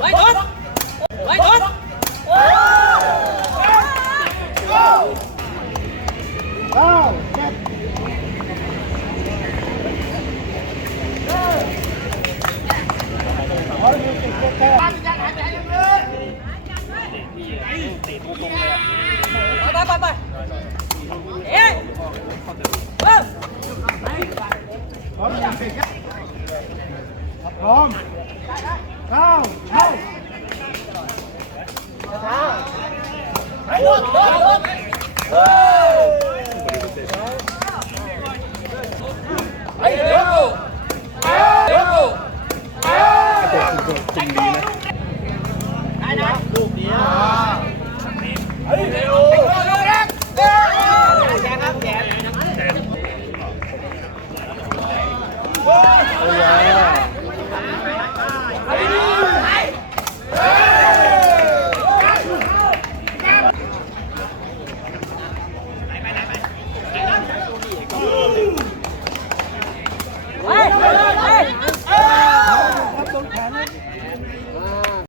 Lấy tốt. Lấy tốt. Wow, đẹp. Bye bye bye. พร้อมเก้าเข้าไ Yeah.